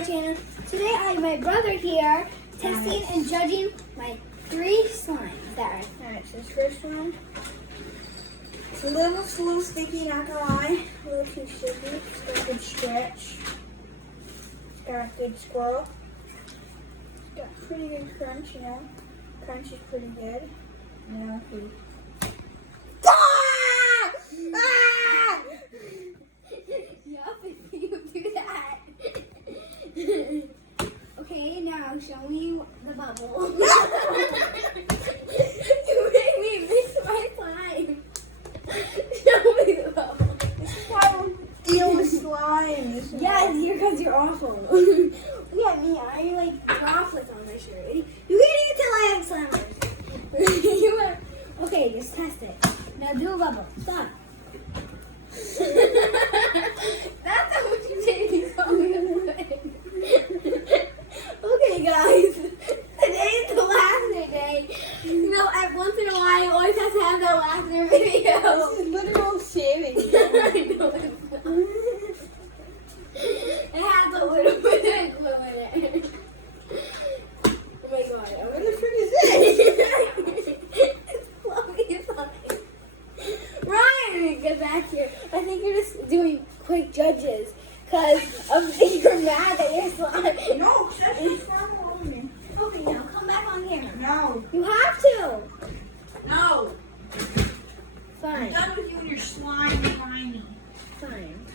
my channel. Today I have my brother here testing and judging my 3 slimes. Alright, so this first one. It's a little sticky, not gonna lie. A little too sticky. It's got a good stretch. It's got a good swirl. It's got pretty good crunch, you know. Crunch is pretty good. Now if you Okay, now show me the bubble. You made me mix my slime. Show me the bubble. This is why I don't deal with slime. Yes, because you're awful. Look at me, I like droplets on my shirt. You can't even tell I have slime. You are, okay, just test it. Now do a bubble. Stop. That's how much you made me so good. Okay, guys. Today's the laughter day. You know, once in a while, I always have to have that laughter video. This is literal shaving. I know it's not. It has a little bit of glue in it. Oh my god. What the frick is this? It's fluffy slime. Ryan, get back here. I think you're just doing quick judges because you're mad that you're slime. No, that's just from woman. Okay, now come back on camera. No. You have to. No. I'm Fine. done with you and your slime slimy. Fine.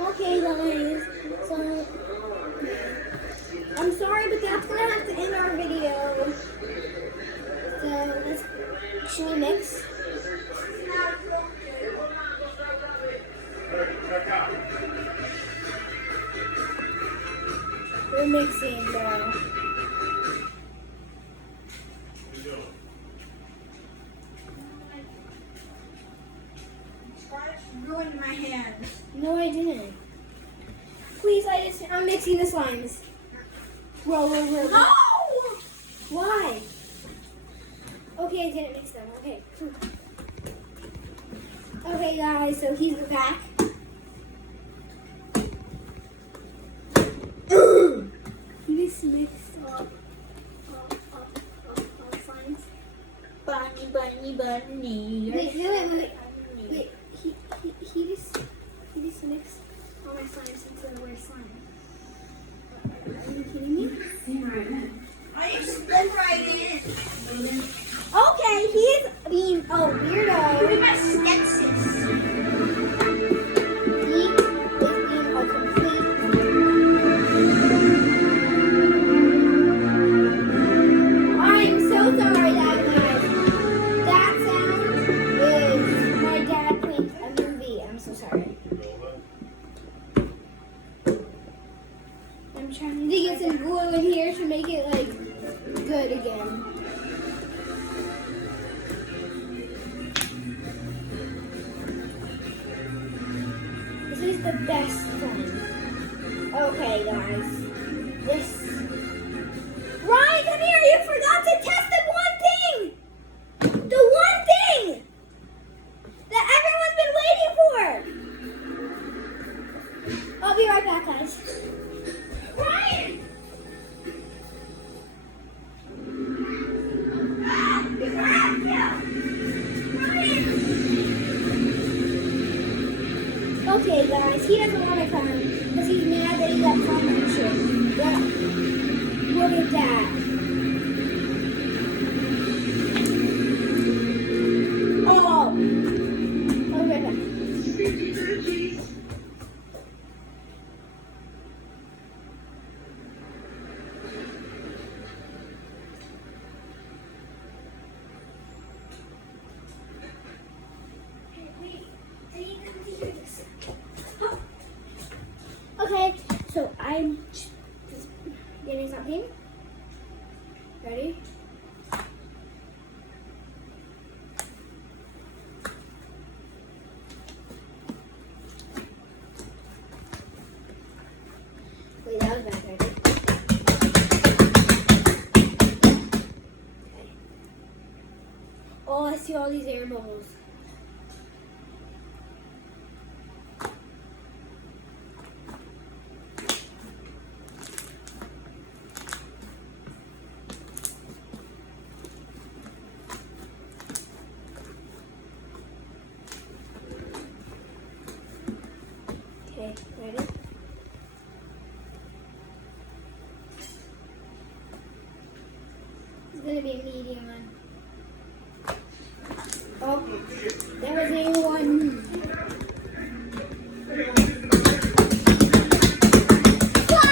Okay, guys. So, I'm sorry, but that's gonna have to end our video. So, should we mix? We're mixing now. Ruined my hands. No, I didn't. Please, I'm mixing the slimes. Roll over. No! Why? Okay, I didn't mix them. Okay. Okay, guys, so he's back. He just mixed all slimes. Bunny, bunny, bunny. Wait. He just mixed all my slimes into the word slime. Are you kidding me? I spit right in. Okay, he's being a weirdo. Give me my Skexes. He is being a complete. I'm so sorry, guys. That sound is my dad playing a movie. I'm so sorry. I'm trying to get some glue in here to make it like good again. This is the best thing. Okay, guys. This. Ryan, come here! You forgot to test the one thing! The one thing! That everyone's been waiting for! I'll be right back, guys. Ryan! Okay, guys, he doesn't want to come because he's mad that he got commented. But look at that. Oh! I'll be right back. Okay, so I'm just getting something. Ready? Wait, that was bad, right? Okay. see all these air bubbles. Okay, ready? It's gonna be a medium one. Oh, there was a one. What?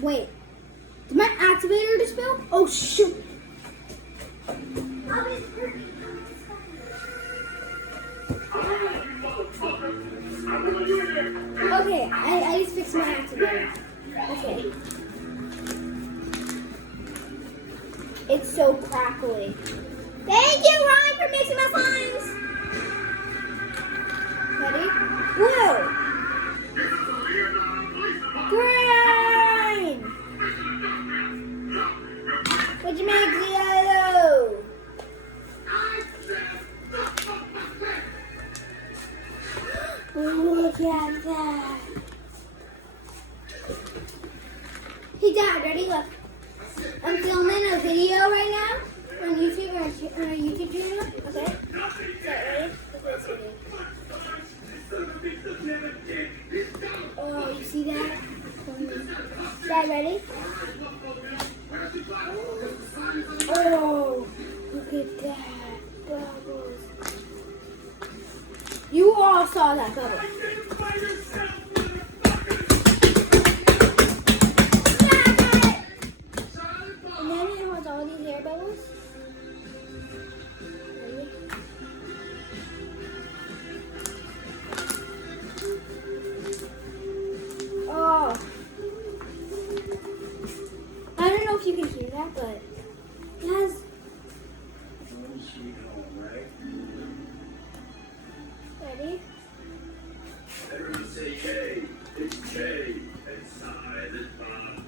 Wait, did my activator just spill? Oh shoot! Okay, I just fixed my activator. Okay. It's so crackly. Thank you, Ryan, for mixing my slimes. Ready? Blue. Green. What'd you make the yellow? Look at that. Hey, Dad, ready? Look. I'm filming a video right now on YouTube, on a YouTube channel. Okay? Is that ready? Look at this video. Oh, you see that? Dad, ready? Oh, look at that. Bubbles. You all saw that bubble. And then it has all these air bubbles. Ready? Oh. I don't know if you can hear that, but it has. Ready? Everyone say K. It's K. It's silent Bob.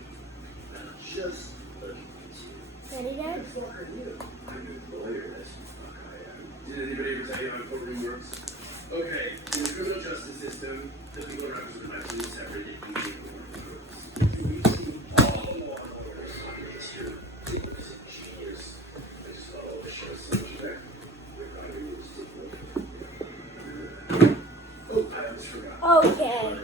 Just Ready, Dad? I'm a lawyer. That's fuck I am. Did anybody ever tell you how a courtroom works? Okay, in the criminal justice system, the people around us are naturally separated from the people around we see all law and orders on history. It was a genius. I just follow the show subject. Oh, I almost forgot. Okay.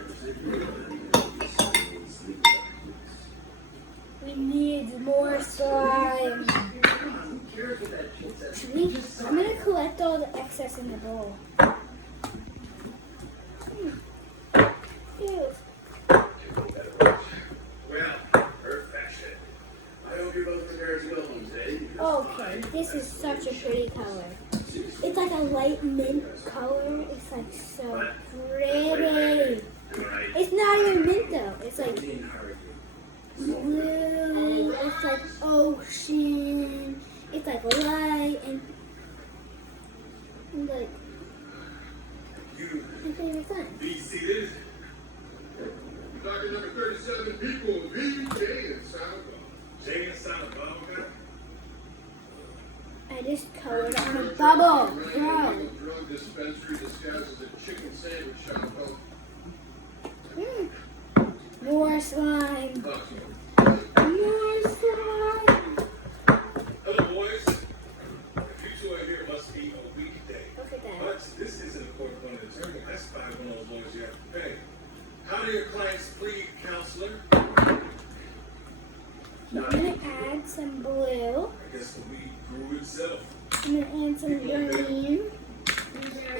We need more slime. I'm gonna collect all the excess in the bowl. Ew. Well, perfection. I hope you're both prepared as well today. Okay, this is such a pretty color. It's like a light mint color. It's like so pretty. It's not even mint though. It's like blue. It's like ocean. It's like light and like my favorite sign. Be seated. Docket number 37, people, V, J, and Silent Bob. J and Silent Bob, okay? I just colored on a bubble. Bro. Drug dispensary disguised as a chicken sandwich shop. More slime. Oh, More slime. hello, boys. If you two are here, it must be a weekday. Look at that. But this isn't a court appointed attorney. That's one of those lawyers you have to pay. How do your clients plead, counselor? I'm gonna add some blue. I guess the weed grew itself. I'm gonna add some green. And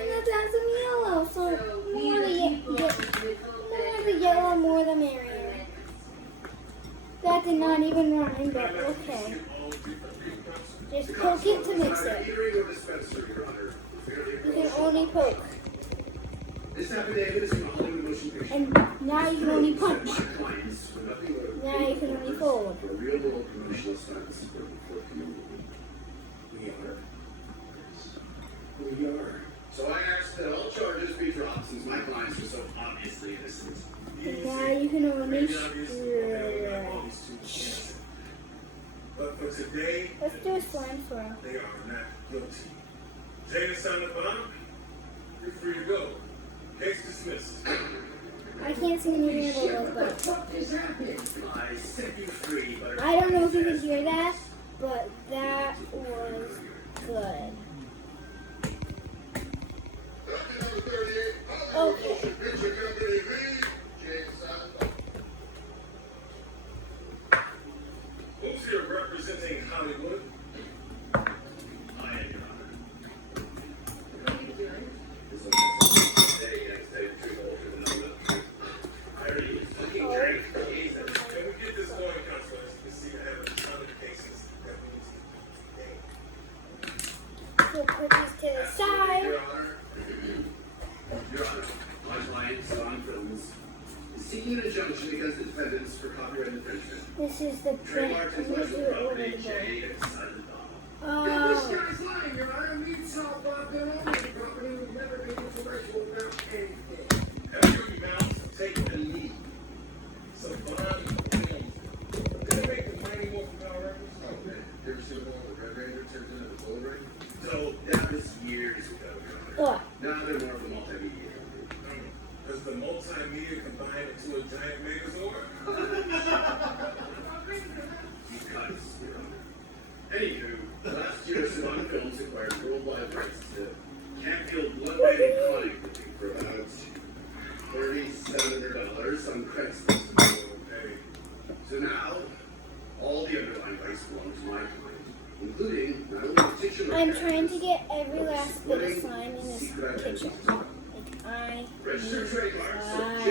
let's add some yellow. So more the yellow, more the merrier. That did not even rhyme, but okay. Just poke it to mix it. Eatery or dispensary, Your Honor? You can only poke. This affidavit is from Hollywood Motion Picture. And now you can only punch. My clients were nothing but Now you can only fold. For real world promotional stunts for the community. We are. So I asked that all charges be dropped since my clients were so obviously innocent. And now you can only But for today, Let's do a slime swirl. they are not guilty. Jane signed the bond. You're free to go. Case dismissed. I can't sing any of those, but I set you free, but I don't know if you can hear that, but that was good. Okay. Who's here representing Hollywood? I am your honor. This is steady and steady truth over the number of truth. I already fucking drank. Jesus. Can we get this going, Counselor? As you can see, I have a ton of cases that we need to do today. We'll put these to the side. Your honor. Your honor, my client, Salon Films, is seeking an injunction against the defendants for copyright infringement. This is the Trademark I'm gonna do intellectual it over property, the bowl. J. and Silent Bob. Oh, guy's lying, Your Honor. Me and Sal Bob don't own any property. We've never been intellectual about anything. Have you amounts take a knee? Savon Films. Did they make the Mighty Wolf Power Rangers? Oh, man. You ever seen the one where Red Ranger turns into the Bull Ring? So, that was years ago, Your Honor. what? Now they're more of a multimedia company. Does the multimedia combine into a giant megazord? Because, Your Honor. Anywho, last year, Savon Films acquired worldwide rights to Campfield Blood-Baited Comic Booking for about $3,700 on Craigslist. Okay. So now, all the underlying rights belong to my client, including not only the titular I'm trying to characters, get every last bit of slime in this kitchen. Like registered trademarks of slime, J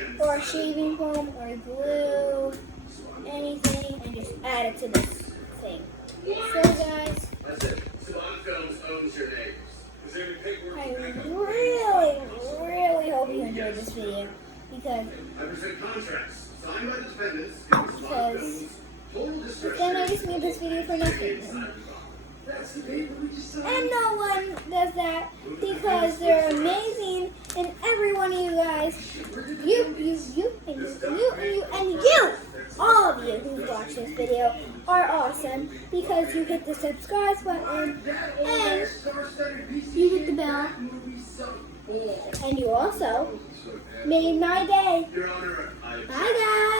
and or shaving foam, or glue, anything, and just add it to this thing. So guys, That's it. Salon Films owns your neighbors. Is there any paperwork I to back up? really hope you enjoyed this video because I present contracts signed by the defendants giving Salon Because Films total discretion. then I just made this video for nothing. That's the paper we just signed. And no one does that because they're amazing, and every one of you guys, you, all of you who watch this video are awesome because you hit the subscribe button and you hit the bell, and you also made my day. Your Honor, I Bye guys!